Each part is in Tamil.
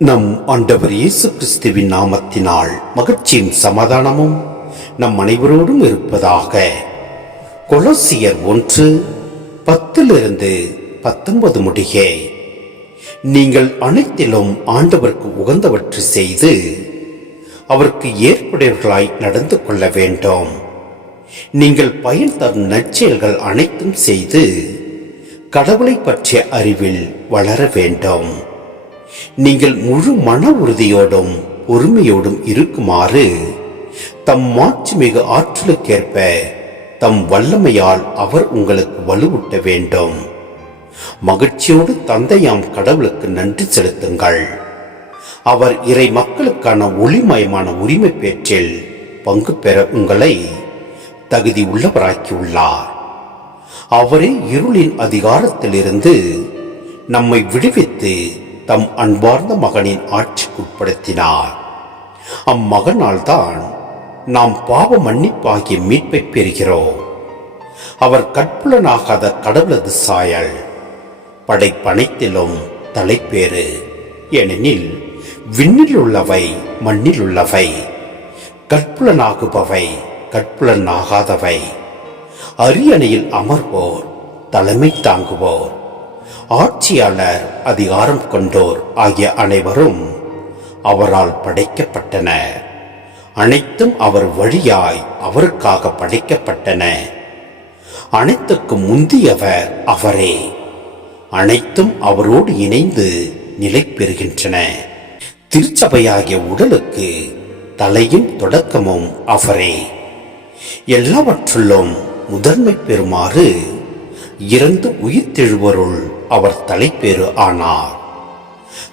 நம் ஆண்டவர் இயேசு கிறிஸ்துவின் நாமத்தினால் மகிழ்ச்சியும் சமாதானமும் நம் அனைவரோடும் இருப்பதாக. கொலோசியர் 1:10-19 முடிய, நீங்கள் அனைத்திலும் ஆண்டவருக்கு உகந்தவற்றை செய்து அவருக்கு ஏற்புடையவர்களாய் நடந்து கொள்ள வேண்டும். நீங்கள் பயன் தரும் நற்செயல்கள் அனைத்தும் செய்து கடவுளை பற்றிய அறிவில் வளர வேண்டும். நீங்கள் முழு மன உறுதியோடும் பொறுமையோடும் இருக்குமாறு தம் மாட்சிமிகு ஆற்றலுக்கேற்ப தம் வல்லமையால் அவர் உங்களுக்கு வலுவூட்ட வேண்டும். மகிழ்ச்சியோடு தந்தையாம் கடவுளுக்கு நன்றி செலுத்துங்கள். அவர் இறை மக்களுக்கான ஒளிமயமான உரிமை பேற்றில் பங்கு பெற உங்களை தகுதி உள்ளவராக்கியுள்ளார். அவரே இருளின் அதிகாரத்திலிருந்து நம்மை விடுவித்து தம் அன்பார்ந்த மகனின் ஆட்சிக்குட்படுத்தினார். அம்மகனால் தான் நாம் பாவ மன்னிப்பாகிய மீட்பை பெறுகிறோம். அவர் கற்புலனாகாத கடவுளது சாயல், படைப்பனைத்திலும் தலைப்பேறு. ஏனெனில் விண்ணில் உள்ளவை மண்ணில் உள்ளவை, கற்புலனாகுபவை கற்புலனாகாதவை, அரியணையில் அமர்வோர் தலைமை தாங்குவோர், ஆட்சியாளர் அதிகாரம் கொண்டோர் ஆகிய அனைவரும் அவரால் படைக்கப்பட்டன. அனைத்தும் அவர் வழியாய் அவருக்காக படைக்கப்பட்டன. அனைத்துக்கும் முந்தியவர் அவரே. அனைத்தும் அவரோடு இணைந்து நிலை பெறுகின்றன. திருச்சபையாகிய உடலுக்கு தலையும் தொடக்கமும் அவரே. எல்லாவற்றிலும் முதன்மை பெறுமாறு இறந்து உயிர்த்தெழுவருள் அவர் தலைப்பேறு ஆனார்.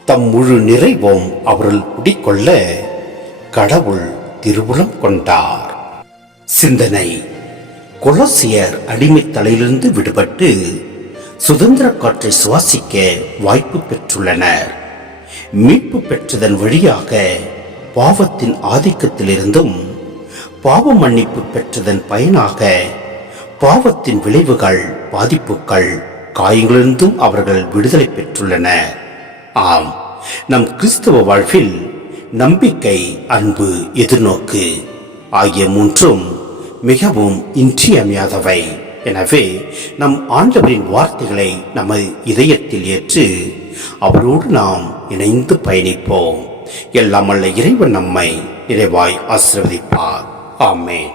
தம் முழு நிறைவும் அவருள் குடிக்கொள்ள கடவுள் திருவுளம் கொண்டார். சிந்தனை: கொலோசியர் அடிமைத்தலையிலிருந்து விடுபட்டு சுதந்திர காற்றை சுவாசிக்க வாய்ப்பு பெற்றுள்ளனர். மீட்பு பெற்றதன் வழியாக பாவத்தின் ஆதிக்கத்திலிருந்தும் பாவ மன்னிப்பு பெற்றதன் பயனாக பாவத்தின் விளைவுகள், பாதிப்புகள், காயங்களிலிருந்தும் அவர்கள் விடுதலை பெற்றுள்ளனர். ஆம், நம் கிறிஸ்தவ வாழ்வில் நம்பிக்கை, அன்பு, எதிர்நோக்கு ஆகிய மூன்றும் மிகவும் இன்றியமையாதவை. எனவே நம் ஆண்டவரின் வார்த்தைகளை நமது இதயத்தில் ஏற்று அவரோடு நாம் இணைந்து பயணிப்போம். எல்லாம் வல்ல இறைவன் நம்மை நிறைவாய் ஆசீர்வதிப்பார். ஆமென்.